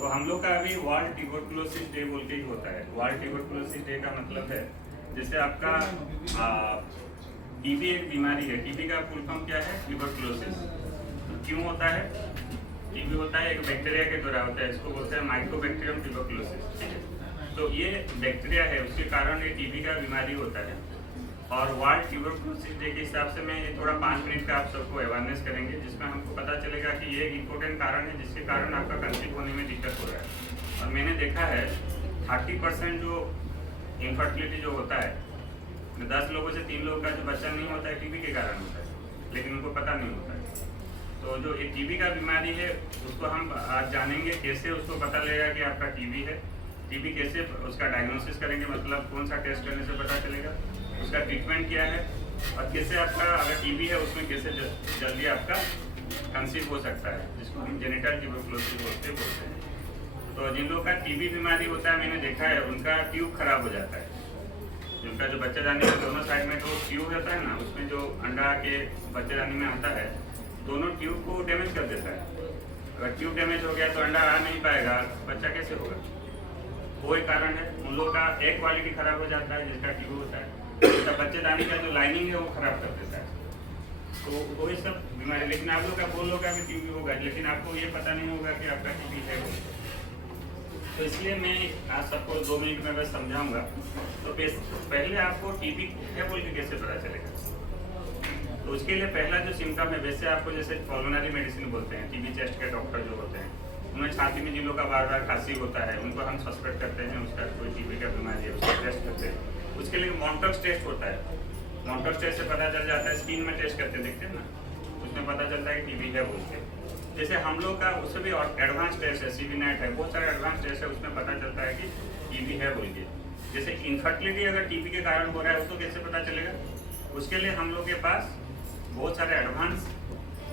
तो हम लोग का अभी वर्ल्ड ट्यूबरकुलोसिस डे बोल के ही होता है। वर्ल्ड ट्यूबरकुलोसिस डे का मतलब है जैसे आपका टीबी एक बीमारी है। टीबी का फुल फॉर्म क्या है? ट्यूबरकुलोसिस। तो क्यों होता है? टीबी होता है एक बैक्टीरिया के द्वारा होता है, इसको बोलते हैं माइक्रोबैक्टीरियम ट्यूबरकुलोसिस। तो ये बैक्टीरिया है, उसके कारण ये टीबी का बीमारी होता है। और वर्ल्ड ट्यूबरकुलोसिस डे के हिसाब से मैं ये थोड़ा 5 मिनट का आप सबको अवेयरनेस करेंगे, जिसमें हमको पता चलेगा कि ये एक इम्पोर्टेंट कारण है जिसके कारण आपका कंसीव होने में दिक्कत हो रहा है। और मैंने देखा है 30% जो इनफर्टिलिटी जो होता है, 10 लोगों से 3 लोगों का जो बच्चा नहीं होता है टीबी के कारण होता है, लेकिन उनको पता नहीं होता है। तो जो ये टीबी का बीमारी है उसको हम आज जानेंगे कैसे उसको पता लगेगा कि आपका टीबी है। टीबी कैसे उसका डायग्नोसिस करेंगे, मतलब कौन सा टेस्ट करने से पता चलेगा, उसका ट्रीटमेंट क्या है, और कैसे आपका अगर टीबी है उसमें कैसे जल्दी आपका कंसीव हो सकता है, जिसको हम जेनिटल ट्यूबरकुलोसिस बोलते हैं। तो जिन लोगों का टीबी बीमारी होता है, मैंने देखा है उनका ट्यूब खराब हो जाता है। जिनका जो बच्चेदानी में दोनों साइड में जो ट्यूब रहता है ना, उसमें जो अंडा के बच्चेदानी में आता है, दोनों ट्यूब को डैमेज कर देता है। अगर ट्यूब डैमेज हो गया तो अंडा आ नहीं पाएगा, बच्चा कैसे होगा? वो एक कारण है। उन लोगों का एग क्वालिटी खराब हो जाता है जिसका ट्यूब होता है, उसका बच्चेदानी का जो लाइनिंग है वो खराब कर देता है। तो वही सब बीमारी। लेकिन आप लोग का बोल होगा कि टीबी होगा, लेकिन आपको ये पता नहीं होगा कि आपका टीबी है। तो इसलिए मैं आज सबको 2 मिनट में बस समझाऊंगा। तो पहले आपको टीबी है बोल के कैसे पता चलेगा? तो उसके लिए पहला जो सिम्टम है, वैसे आपको जैसे पल्मोनरी मेडिसिन बोलते हैं, टीबी चेस्ट के डॉक्टर जो होते हैं, उन्हें छाती में जिन लोगों का बार बार खांसी होता है, उनको हम सस्पेक्ट करते हैं उसका कोई टीबी का बीमारी है, उसका टेस्ट करते हैं। उसके लिए मॉन्टॉक्स टेस्ट होता है। मॉन्टॉक्स टेस्ट से पता चल जाता है, स्किन में टेस्ट करते देखते हैं ना, उसमें पता चलता है कि टीबी है बोल के। जैसे हम लोग का उससे भी एडवांस टेस्ट है, सीबी नेट है, बहुत सारे एडवांस टेस्ट है, उसमें पता चलता है कि टीबी है बोल के। जैसे इनफर्टिलिटी अगर टीबी के कारण हो रहा है, उसको कैसे पता चलेगा? उसके लिए हम लोग के पास बहुत सारे एडवांस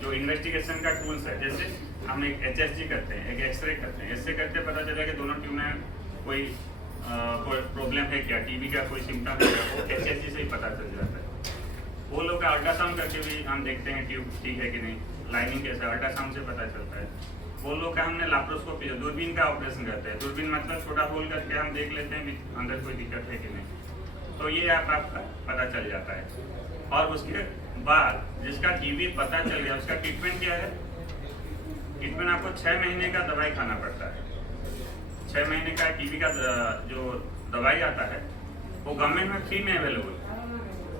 जो इन्वेस्टिगेशन का टूल्स है। जैसे हम एक HSG करते हैं, एक एक्सरे करते हैं। इससे करके पता चलेगा कि दोनों ट्यूब में कोई प्रॉब्लम है क्या, टीबी का कोई सिम्टम है क्या, वो HSG से ही पता चल जाता है। वो लोग का अल्ट्रासाउंड करके भी हम देखते हैं ट्यूब ठीक है कि नहीं, लाइनिंग कैसा, अल्ट्रासाउंड से पता चलता है। वो लोग का हमने लाप्रोस्कोपी, दूरबीन का ऑपरेशन करते हैं। दूरबीन मतलब छोटा होल करके हम देख लेते हैं अंदर कोई दिक्कत है कि नहीं। तो ये आपका पता चल जाता है। और उसके बाद जिसका टीबी पता चल गया, उसका ट्रीटमेंट क्या है? ट्रीटमेंट आपको 6 महीने का दवाई खाना पड़ता है। 6 महीने का टीबी का जो दवाई आता है वो गवर्नमेंट में फ्री में अवेलेबल है।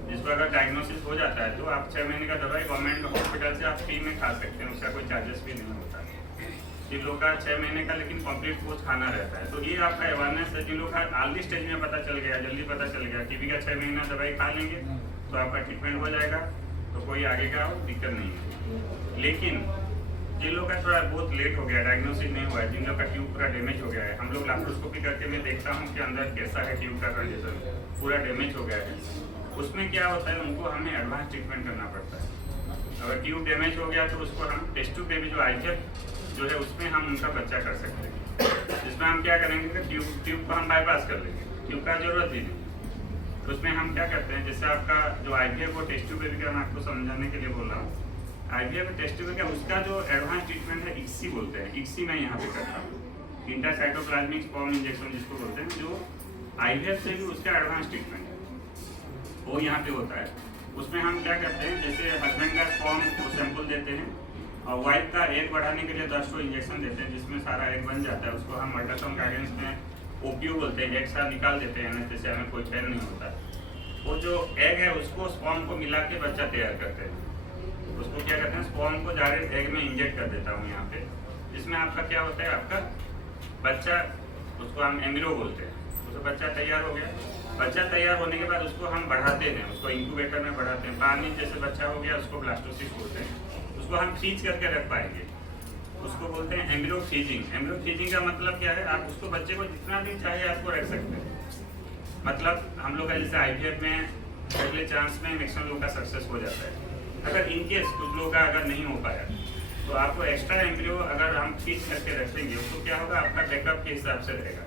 जिसको अगर डायग्नोसिस हो जाता है तो आप 6 महीने का दवाई गवर्नमेंट हॉस्पिटल से आप फ्री में खा सकते हैं, उसका कोई चार्जेस भी नहीं होता है। जिन लोग का 6 महीने का लेकिन कंप्लीट कोर्स खाना रहता है। तो ये आपका अवेयरनेस है। जिन लोग का अर्ली स्टेज में पता चल गया, जल्दी पता चल गया, टीबी का 6 महीना दवाई खा लेंगे तो आपका ट्रीटमेंट हो जाएगा, तो कोई आगे का दिक्कत नहीं है। लेकिन जिन लोग का थोड़ा बहुत लेट हो गया, डायग्नोसिस नहीं हुआ है, जिन लोग का ट्यूब पूरा डैमेज हो गया है, हम लोग लैप्रोस्कोपी करके मैं देखता हूँ कि अंदर कैसा है ट्यूब का कंडीशन, पूरा डैमेज हो गया है। उसमें क्या होता है, उनको हमें एडवांस ट्रीटमेंट करना पड़ता है। अगर ट्यूब डैमेज हो गया तो उसको हम टेस्ट ट्यूब बेबी जो IVF जो है उसमें हम उनका बच्चा कर सकते हैं। जिसमें हम क्या करेंगे कि ट्यूब को हम बाईपास कर लेंगे, ट्यूब का जरूरत ही नहीं। तो उसमें हम क्या करते हैं, जैसे आपका जो IVF वो टेस्ट ट्यूब बेबी का मैं आपको समझाने के लिए बोल रहा हूँ। IVF टेस्ट ट्यूब का उसका जो एडवांस ट्रीटमेंट है ICSI बोलते हैं, ICSI मैं यहाँ पे करता हूँ, इंट्रासाइटोप्लाज्मिक स्पर्म इंजेक्शन जिसको बोलते हैं, जो IVF से भी उसका एडवांस ट्रीटमेंट है वो यहाँ पे होता है। उसमें हम क्या करते हैं, जैसे हस्बैंड का स्पर्म को सैंपल देते हैं और वाइफ का एग बढ़ाने के लिए 10 इंजेक्शन देते हैं, जिसमें सारा एग बन जाता है। उसको हम अल्ट्रासाउंड गाइडेंस में OPU बोलते हैं, एक साथ निकाल देते हैं, एनेस्थीसिया में कोई फेल नहीं होता। वो जो एग है उसको स्पर्म को मिला के बच्चा तैयार करते हैं। उसको क्या करते हैं, स्पर्म को डायरेक्ट एग में इंजेक्ट कर देता हूँ यहाँ पे, जिसमें आपका क्या होता है, आपका बच्चा, उसको हम एम्ब्रियो बोलते हैं, उसको बच्चा तैयार हो गया। बच्चा तैयार होने के बाद उसको हम बढ़ाते हैं, उसको इंक्यूबेटर में बढ़ाते हैं। 5 दिन जैसे बच्चा हो गया उसको ब्लास्टोसिस बोलते हैं। उसको हम फ्रीज करके रख पाएंगे, उसको बोलते हैं एम्ब्रियो फ्रीजिंग। एम्ब्रियो फ्रीजिंग का मतलब क्या है, आप उसको बच्चे को जितना दिन चाहिए आपको रख सकते हैं। मतलब हम लोग का जैसे IVF में पहले चांस में मैक्सिमम लोग का सक्सेस हो जाता है। अगर इनकेस कुछ लोग का अगर नहीं हो पाया तो आपको एक्स्ट्रा एम्ब्रियो अगर हम फ्रीज करके रख देंगे, उसको क्या होगा, आपका बैकअप के हिसाब से रहेगा।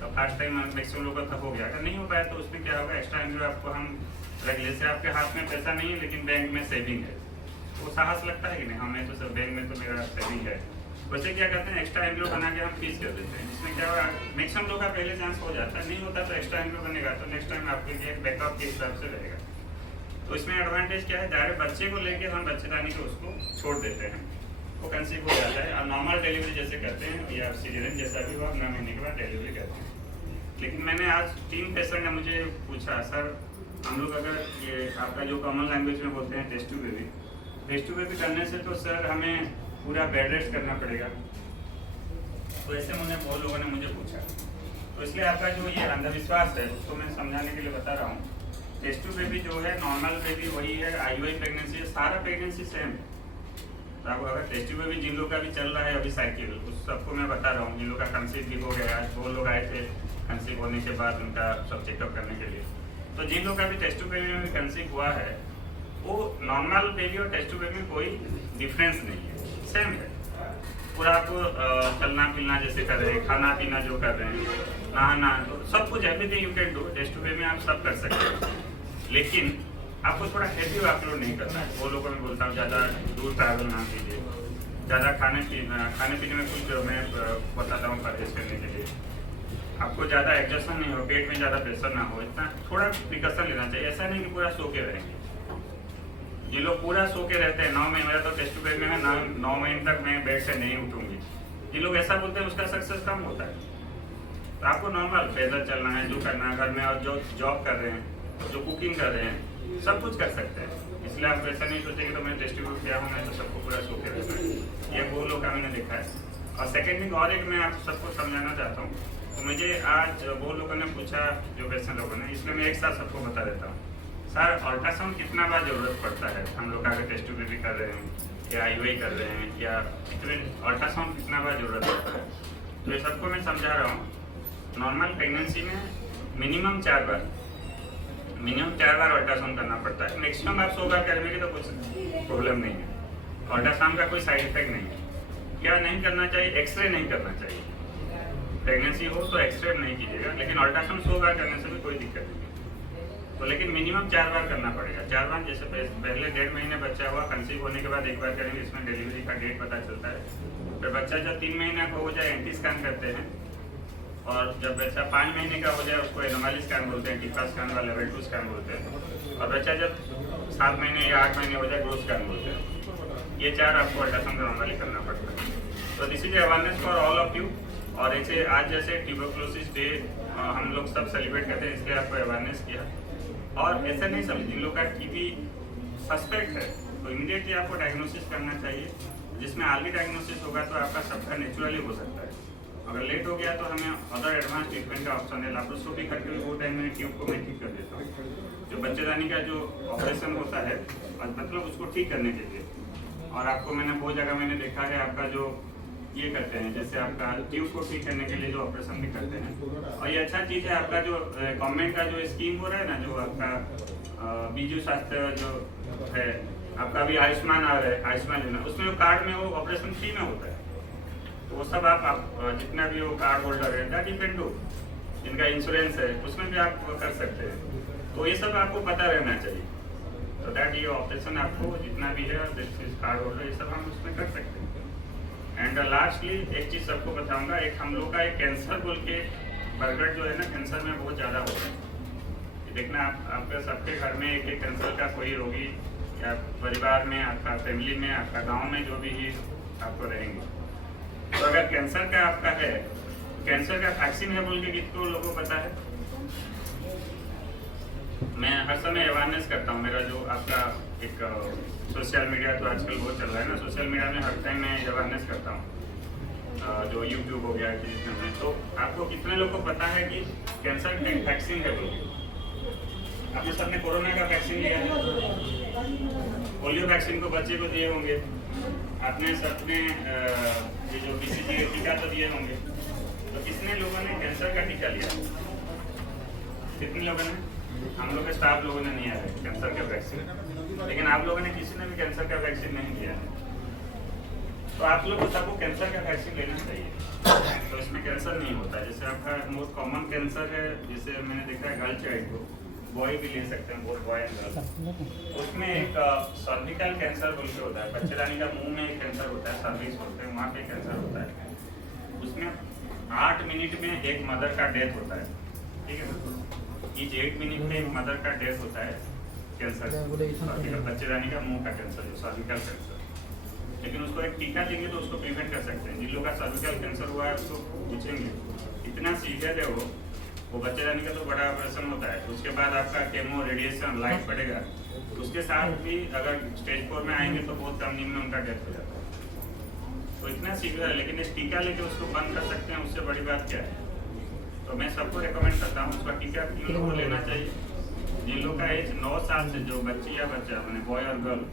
तो फर्स्ट टाइम मैक्सिमम लोगों का हो गया, अगर नहीं हो पाया तो उसमें क्या होगा, एक्स्ट्रा एम्ब्रियो आपको हम रख ले। से आपके हाथ में पैसा नहीं है लेकिन बैंक में सेविंग है, वो साहस लगता है कि नहीं, हमें तो सब बैंक में तो मेरा सेविंग है, वैसे क्या करते हैं, एक्स्ट्रा एम्ब्रियो बना के हम फ्रीज कर देते हैं। इसमें क्या होगा, मैक्सिमम लोग का पहले चांस हो जाता है, नहीं होता तो एक्स्ट्रा एम्ब्रियो बनेगा तो नेक्स्ट टाइम आपके लिए बैकअप के हिसाब से रहेगा। तो इसमें एडवांटेज क्या है, डायरेक्ट बच्चे को लेके हम बच्चेदानी को उसको छोड़ देते हैं, वो कंसीव हो जाता है और नॉर्मल डिलीवरी जैसे करते हैं या सीजरियन जैसा भी हुआ 9 महीने के बाद डिलीवरी करते हैं। लेकिन मैंने आज 3 पेशेंट ने मुझे पूछा, सर हम लोग अगर ये आपका जो कॉमन लैंग्वेज में बोलते हैं टेस्ट ट्यूब बेबी करने से तो सर हमें पूरा बेड रेस्ट करना पड़ेगा। तो ऐसे बहुत लोगों ने मुझे पूछा, तो इसलिए आपका जो ये अंधविश्वास है उसको मैं समझाने के लिए बता रहा हूँ। टेस्ट ट्यूब बेबी जो है नॉर्मल बेबी वही है, IUI प्रेगनेंसी है, सारा प्रेगनेंसी सेम है। तो आपको अगर टेस्ट ट्यूब बेबी जिन लोग का भी चल रहा है अभी साइकिल, उस सबको मैं बता रहा हूँ, जिन लोग का कंसीव भी हो गया, 2 लोग आए थे कंसीव होने के बाद उनका सब चेकअप करने के लिए। तो जिन लोग का भी टेस्ट ट्यूब बेबी में भी कंसीव हुआ है, वो नॉर्मल बेबी और टेस्ट ट्यूब बेबी में कोई डिफरेंस नहीं है, सेम है। पूरा आपको चलना फिरना जैसे कर रहे हैं, खाना पीना जो कर रहे हैं, नहाना, तो सब कुछ everything you can do, test tube baby में आप सब कर सकते हैं। लेकिन आपको थोड़ा हेवी वर्कलोड नहीं करना है। वो लोगों में बोलता हूँ ज़्यादा दूर ट्रैवल ना कीजिए, ज़्यादा खाने पीने में कुछ मैं बताता हूँ परहेज करने के लिए। आपको ज़्यादा एडजस्टमेंट नहीं हो, पेट में ज़्यादा प्रेशर ना हो, इतना थोड़ा प्रिकॉशन लेना चाहिए। ऐसा नहीं कि पूरा सो के रहेंगे। ये लोग पूरा सो के रहते हैं 9 महीने, मेरा तो टेस्ट ट्यूब बेबी में 9 महीने तक मैं बेड से नहीं उठूंगी। ये लोग ऐसा बोलते हैं, उसका सक्सेस कम होता है। तो आपको नॉर्मल पैदल चलना है, जो करना है घर में, और जो जॉब कर रहे हैं, जो कुकिंग कर रहे हैं, सब कुछ कर सकते हैं। इसलिए आप ऐसा नहीं सोचेंगे तो मैं टेस्ट ट्यूब किया हूँ, मैं तो सबको पूरा सो के रहता है। ये वो लोग का मैंने देखा है। और सेकेंड थिंग और एक मैं आप सबको समझाना चाहता हूँ। तो मुझे आज वो लोगों ने पूछा, जो पेशेंट लोगों ने, इसलिए मैं एक साथ सबको बता देता हूँ। सर अल्ट्रासाउंड कितना बार ज़रूरत पड़ता है, हम लोग अगर टेस्ट ट्यूब बेबी कर रहे हैं या IUI कर रहे हैं, या अल्ट्रासाउंड कितना बार ज़रूरत पड़ता है? तो ये सबको मैं समझा रहा हूँ। नॉर्मल प्रेगनेंसी में मिनिमम 4 बार अल्ट्रासाउंड करना पड़ता है। मैक्सिमम आप 100 बार करेंगे तो कुछ प्रॉब्लम नहीं है। अल्ट्रासाउंड का कोई साइड इफेक्ट नहीं है। क्या नहीं करना चाहिए, एक्सरे नहीं करना चाहिए। प्रेगनेंसी हो तो एक्सरे नहीं कीजिएगा, लेकिन अल्ट्रासाउंड 100 बार करने से भी कोई दिक्कत नहीं है। तो लेकिन मिनिमम 4 बार करना पड़ेगा। 4 बार, जैसे पहले 1.5 महीने बच्चा हुआ, कंसीव होने के बाद 1 बार करेंगे, इसमें डिलीवरी का डेट पता चलता है। फिर बच्चा जब 3 महीने का हो जाए एंटी स्कैन करते हैं, और जब बच्चा 5 महीने का हो जाए उसको एनोमली स्कैन बोलते हैं, टीका स्कैन व लेवल 2 स्कैन बोलते हैं। और बच्चा जब 7 महीने या 8 महीने हो जाए ग्रोथ स्कैन बोलते हैं। ये 4 आपको अल्ट्रासाउंड नॉर्मली करना पड़ता है। तो this is awareness for all of you. और ऐसे आज जैसे ट्यूबरकुलोसिस डे हम लोग सब सेलिब्रेट करते हैं, इसलिए आपको अवेयरनेस किया। और ऐसा नहीं समझ, जिन लोग का TB सस्पेक्ट है तो इमीडिएटली आपको डायग्नोसिस करना चाहिए। जिसमें अर्ली डायग्नोसिस होगा तो आपका सबका नेचुरली हो सकता है। अगर लेट हो गया तो हमें अदर एडवांस ट्रीटमेंट का ऑप्शन है, लैप्रोस्कोपी करके भी वो टाइम में ट्यूब को मैं ठीक कर देता हूँ। जो बच्चेदानी का जो ऑपरेशन होता है, मतलब उसको ठीक करने के लिए। और आपको मैंने बहुत जगह मैंने देखा है, आपका जो ये करते हैं, जैसे आपका ट्यूब को ठीक करने के लिए जो ऑपरेशन भी करते हैं। और ये अच्छा चीज़ है, आपका जो गवर्नमेंट का जो स्कीम हो रहा है ना, जो आपका बीजू स्वास्थ्य जो है, आपका भी आयुष्मान आ रहा है, आयुष्मान योजना, उसमें वो कार्ड में वो ऑपरेशन फ्री में होता है। तो वो सब आप जितना भी वो कार्ड होल्डर है, दैट यू कैन डू, जिनका इंश्योरेंस है उसमें भी आप कर सकते हैं। तो ये सब आपको पता रहना चाहिए। तो दैट ये ऑपरेशन आपको जितना भी है, कार्ड होल्डर, ये सब हम उसमें कर सकते हैं। एंड लास्टली एक चीज़ सबको बताऊंगा, एक हम लोग का एक कैंसर बोल के बरगढ़ जो है ना, कैंसर में बहुत ज़्यादा हो रहा है। ये देखना आपके सबके घर में एक कैंसर का कोई रोगी, या परिवार में, आपका फैमिली में, आपका गांव में जो भी ही आपको रहेंगे। तो अगर कैंसर का आपका है, कैंसर का वैक्सीन है बोल के कितने लोगों को पता है? मैं हर समय अवेयरनेस करता हूँ। मेरा जो आपका एक सोशल मीडिया तो आजकल बहुत चल रहा है ना, सोशल मीडिया में हर टाइम मैं अवेयरनेस करता हूँ। जो यूट्यूब हो गया, तो आपको कितने लोग को पता है कि कैंसर का वैक्सीन है बोल के? आपने सबने कोरोना का वैक्सीन लिया है, पोलियो वैक्सीन को बच्चे को दिए होंगे, आपने सबने ये जो BCG टीका तो दिए होंगे। तो कितने लोगों ने कैंसर का टीका लिया? कितने लोगों ने? हम लोग के स्टाफ लोगों ने नहीं आया कैंसर का वैक्सीन, लेकिन आप लोगों ने किसी ने भी कैंसर का वैक्सीन नहीं लिया है। तो आप लोग को सबको कैंसर का वैक्सीन लेना चाहिए। तो इसमें कैंसर नहीं होता है। जैसे आपका मोस्ट कॉमन कैंसर है, जैसे मैंने देखा है गर्ल चाइल्ड को, बॉय भी ले सकते हैं, बोथ बॉय एंड गर्ल। उसमें एक सर्विकल कैंसर बोल के होता है, बच्चेदानी का मुंह में एक कैंसर होता है, सर्विक्स बोलते हैं, वहाँ पे कैंसर होता है। उसमें 8 मिनट में एक मदर का डेथ होता है, ठीक है ना। ईच 8 मिनट में एक मदर का डेथ होता है कैंसर, बच्चेदानी का मुंह का कैंसर, जो सर्विकल कैंसर। लेकिन उसको एक टीका देंगे तो उसको प्रिवेंट कर सकते हैं। जिन लोगों का सर्विकल कैंसर हुआ है उसको पूछेंगे, इतना सीवियर है वो बच्चेदानी का तो बड़ा ऑपरेशन होता है, उसके बाद आपका केमो रेडिएशन लाइट पड़ेगा, उसके साथ भी अगर स्टेज 4 में आएंगे तो बहुत कम दिन में उनका डेथ हो जाता है। तो इतना सीवियर है, लेकिन इस टीका लेके उसको बंद कर सकते हैं, उससे बड़ी बात क्या है। तो मैं सबको रिकमेंड करता हूँ उसका टीका इन लोगों को लेना चाहिए। जिन लोग का एज 9 साल से, जो बच्ची या बच्चा मैंने बॉय और गर्ल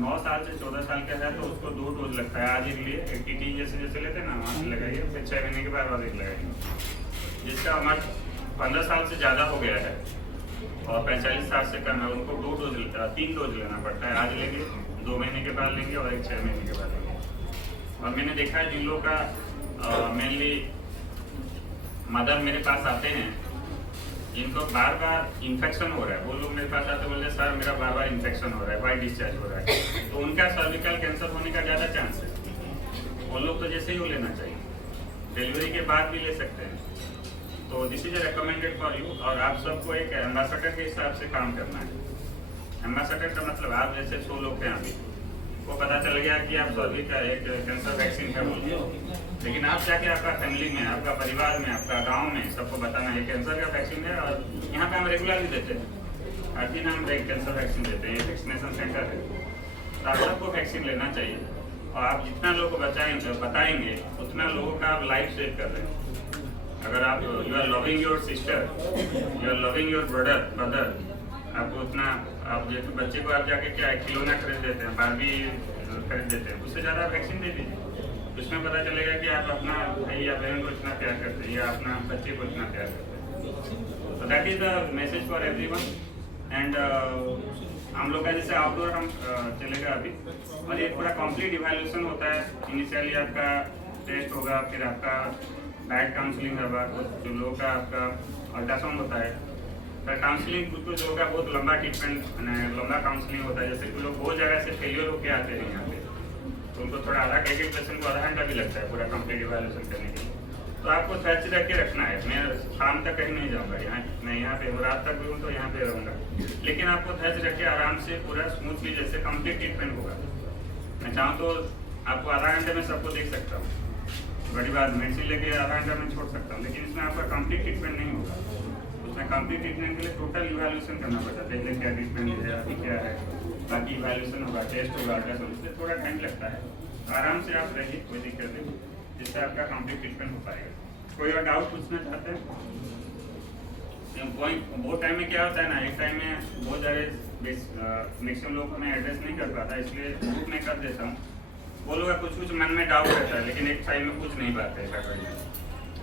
9 साल से 14 साल का है तो उसको 2 डोज लगता है आज के लिए। एक टीटी जैसे लेते हैं ना, वहाँ से लगाइए, फिर 6 महीने के बाद और एक लगाइए। जिसका उम्र 15 साल से ज़्यादा हो गया है और 45 साल से कम है, उनको 3 डोज लेना पड़ता है। आज लेंगे, 2 महीने के बाद लेंगे और एक 6 महीने के बाद लेंगे। और मैंने देखा है जिन लोगों का मेनली मदर मेरे पास आते हैं जिनको बार बार इन्फेक्शन हो रहा है, वो लोग मेरे पास आते बोलते सर मेरा बार बार इन्फेक्शन हो रहा है, वाइट डिस्चार्ज हो रहा है, तो उनका सर्विकल कैंसर होने का ज़्यादा चांस है। वो लोग तो जैसे ही वो लेना चाहिए, डिलीवरी के बाद भी ले सकते हैं। तो this is recommended for you. और आप सबको एक एम्बेसडर के हिसाब से काम करना है। एम्बेसडर का मतलब आप जैसे 100 लोग हैं अभी, वो पता चल गया कि आप सर्वी का एक कैंसर वैक्सीन है बोलिए, लेकिन आप जाके आपका फैमिली में, आपका परिवार में, आपका गांव में सबको बताना है कैंसर का वैक्सीन है। और यहाँ पे हम रेगुलरली देते हैं, हर दिन हम कैंसर वैक्सीन देते हैं, वैक्सीनेशन सेंटर है। तो आप सबको वैक्सीन लेना चाहिए। और आप जितना लोग को बताएंगे उतना लोगों का आप लाइफ सेव कर रहे हैं। अगर आप you are loving your sister, you are loving your brother, आपको उतना, आप जैसे बच्चे को आप जाके क्या खिलौना खरीद देते हैं, बारबी खरीद देते हैं, उससे ज़्यादा वैक्सीन दे दीजिए। उसमें पता चलेगा कि आप अपना भाई या बहन को इतना प्यार करते हैं या अपना बच्चे को इतना प्यार करते हैं। तो that is the message for everyone. And हम लोग का जैसे आउटडोर हम चलेगा अभी, और ये पूरा कंप्लीट इवैल्यूएशन होता है। इनिशियली आपका टेस्ट होगा, फिर आपका डाइट काउंसलिंग होगा, जो लोगों का आपका अल्ट्रासाउंड होता है, फिर काउंसलिंग। कुछ कुछ लोगों का बहुत लंबा ट्रीटमेंट, लंबा काउंसलिंग होता है। जैसे कुछ लोग बहुत जगह से फेलियर होकर आते हैं यहाँ पे, तो उनको थोड़ा एक पेशेंट को आधा घंटा भी लगता है पूरा कंप्लीट इवैल्यूएशन करने के लिए। तो आपको सच रख के रखना है। मैं शाम तक कहीं नहीं जाऊँगा, मैं यहाँ पे रात तक भी हूँ तो यहाँ पे रहूँगा, लेकिन आपको सच रख के आराम से पूरा स्मूथली जैसे कंप्लीट ट्रीटमेंट होगा। मैं चाहूँ तो आपको आधा घंटे में सबको देख सकता हूँ, बड़ी बात मेडिसिन लेके आधा घंटा में छोड़ सकता हूँ, लेकिन इसमें आपका कंप्लीट ट्रीटमेंट नहीं होगा। उसमें कंप्लीट ट्रीटमेंट के लिए टोटल इवैल्यूएशन करना पड़ता है, पहले क्या ट्रीटमेंट है, अभी क्या है, बाकी इवैल्यूएशन होगा, टेस्ट होगा, अल्ट्रासाउंड, इसलिए थोड़ा टाइम लगता है। आराम से आप रहिए, कोई दिक्कत नहीं, जिससे आपका कंप्लीट ट्रीटमेंट हो पाएगा। कोई और डाउट पूछना चाहते हैं? बहुत टाइम में क्या होता है ना, एक टाइम में बहुत सारे मैक्सिमम लोग को मैं एड्रेस नहीं कर पाता, इसलिए ग्रुप में कर देता हूँ। वो लोग कुछ मन में डाउट रहता है, लेकिन एक टाइम में पूछ नहीं पाते हैं।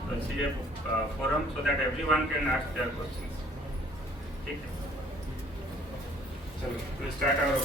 तो इसलिए forum, so that everyone can ask their questions. ठीक है, चलो स्टार्ट आवर।